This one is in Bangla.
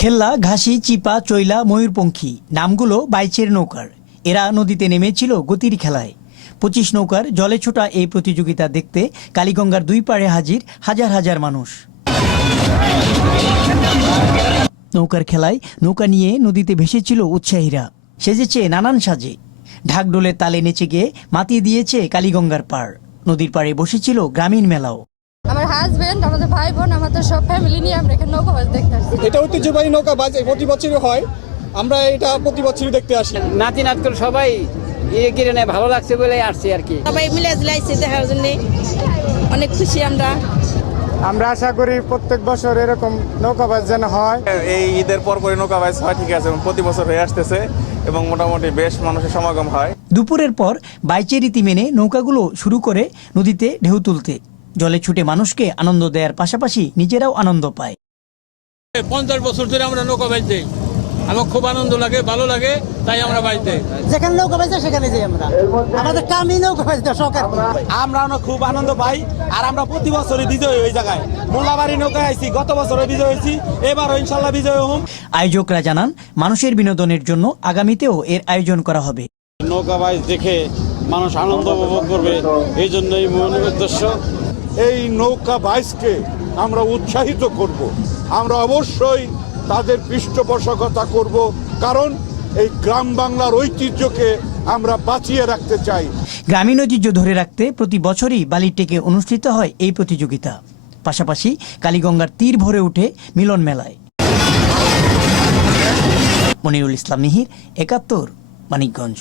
খেল্লা, ঘাসি, চিপা, চৈলা, ময়ূরপঙ্খী নামগুলো বাইচের নৌকার। এরা নদীতে নেমেছিল গতির খেলায়। 25 নৌকার জলে ছোটা এই প্রতিযোগিতা দেখতে কালীগঙ্গার দুই পাড়ে হাজির হাজার হাজার মানুষ। নৌকার খেলায় নৌকা নিয়ে নদীতে ভেসেছিল উৎসাহীরা। সেজেছে নানান সাজে। ঢাকঢোলের তালে নেচে গিয়ে মাতিয়ে দিয়েছে কালীগঙ্গার পাড়। নদীর পাড়ে বসেছিল গ্রামীণ মেলাও। আমার হাজবেন্ড, আমাদের ভাই বোন, আমাদের সব ফ্যামিলি নিয়ে আমরা এখানে নৌকাবাজ দেখতে আসছি। এটা ঐতিহ্যবাহী নৌকাবাজ, প্রতি বছরই হয়। আমরা এটা প্রতি বছরই দেখতে আসি। নাতি নাত করে সবাই কিনে নেয়, ভালো লাগছে বলে আসছি আর কি। সবাই মিলে আসছে দেখার জন্য, অনেক খুশি আমরা। আমরা আশা করি প্রত্যেক বছর এরকম নৌকাবাজ যেন হয়। এই ঈদের পর নৌকাবাজ হয়, ঠিক আছে, প্রতি বছর হয়ে আসতেছে এবং মোটামুটি বেশ মানুষের সমাগম হয়। দুপুরের পর বাইচের রীতি মেনে নৌকাগুলো শুরু করে নদীতে ঢেউ তুলতে। জলে ছুটে মানুষকে আনন্দ দেওয়ার পাশাপাশি নিজেরাও আনন্দ পায়। 50 বছর ধরে আমরা নৌকা বাইচ দেই। আমার খুব আনন্দ লাগে, ভালো লাগে, তাই আমরা বাইচ দেই। যেখানে নৌকা বাইছে সেখানে যাই আমরা। আমাদের কামই নৌকা বাইচ দেওয়া সরকার। আমরা খুব আনন্দ পাই। আর আমরা প্রতি বছরই বিজয় ওই জায়গায় মোল্লাবাড়ি নৌকায় আইছি। গত বছরও বিজয় হয়েছি, এবারও ইনশাল্লাহ বিজয় হব। আয়োজকরা জানান, মানুষের বিনোদনের জন্য আগামীতেও এর আয়োজন করা হবে। নৌকাবাজ দেখে মানুষ আনন্দ উপভোগ করবে, এই জন্যই মূল উদ্দেশ্য। এই নৌকা বাইচকে আমরা উৎসাহিত করব। আমরা অবশ্যই তাদের পৃষ্ঠপোষকতা করব, কারণ এই গ্রাম বাংলার ঐতিহ্যকে আমরা বাঁচিয়ে রাখতে চাই। গ্রামীণ ঐতিহ্য ধরে রাখতে প্রতি বছরই বালিরটেকে অনুষ্ঠিত হয় এই প্রতিযোগিতা। পাশাপাশি কালীগঙ্গার তীর ভরে ওঠে মিলন মেলায়। মনিরুল ইসলাম মিহির, ৭১, মানিকগঞ্জ।